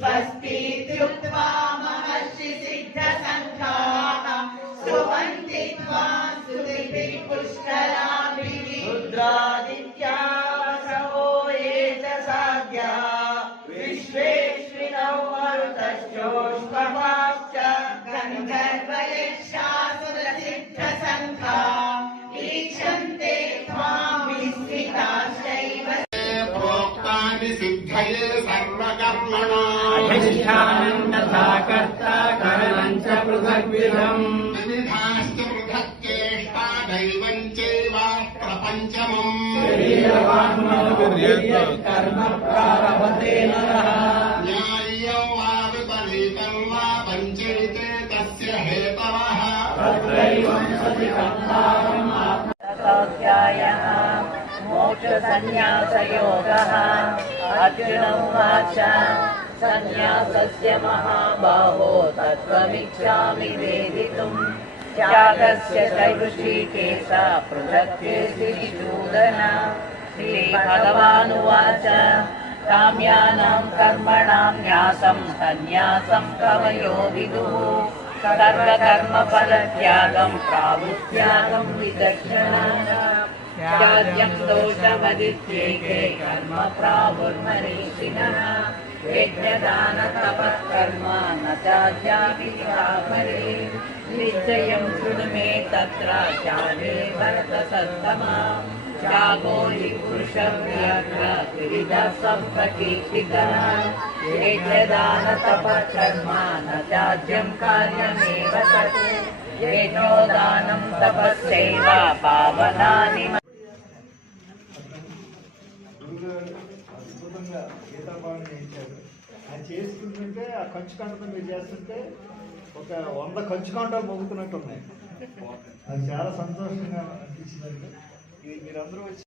स्वस्ति इत्युक्त्वा महर्षि सिद्ध संघाः स्तुवन्ति त्वां स्तुतिभिः पुष्कराभिः रुद्रादित्या वसवो ये च साध्याः विश्वेश्विनौ मरुतश्चोष्मपाश्च गन्धर्वयक्षासुरसिद्ध संघाः ईक्षन्ते त्वां विस्मिताश्चैव सिद्धये सर्वकर्मणा अधिष्ठानं तथा कर्ता करणं च पृथग्विधम् विविधाश्च पृथक्चेष्टा दैवं चैव प्रपञ्चमम् कर्म प्रारभते नरः न्याय्यं वा विपरीतं वा पञ्चैते तस्य हेतवः तत्रैवं सति कर्तारम् आत्मसौख्यायः मोक्षसंन्यासयोगः अर्जुन उवाच संन्यासस्य महाबाहो तत्त्वमिच्छामि वेदितुम् त्यागस्य च पृथक्केशिशूदन श्रीभगवानुवाच काम्यानां कर्मणां न्यासं सन्न्यासं कवयो विदुः सर्वकर्मफलत्यागं प्राहुत्यागं विचक्षणाः त्याज्यं दोषमदित्येके कर्म प्राहुर्मनीषिणः यज्ञदानतपःकर्म न त्याज्यापि परे निश्चयं शृणु मे तत्र त्यागे भरतसत्तमा त्यागो हि पुरुषव्याघ्रः सम्प्रकीर्तितः यज्ञदानतपःकर्म न त्याज्यं कार्यमेव तत् यज्ञोदानं तपस्यैव पावनानि అద్భుతంగా గీతాపాఠం చేయించారు. అది చేస్తుంటే ఆ కంచు కంటతో మీరు చేస్తుంటే ఒక 100 కంచు కంటాలు మోగుతున్నట్టు ఉన్నాయి. అది చాలా సంతోషంగా అనిపించిందండి. మీరందరూ వచ్చి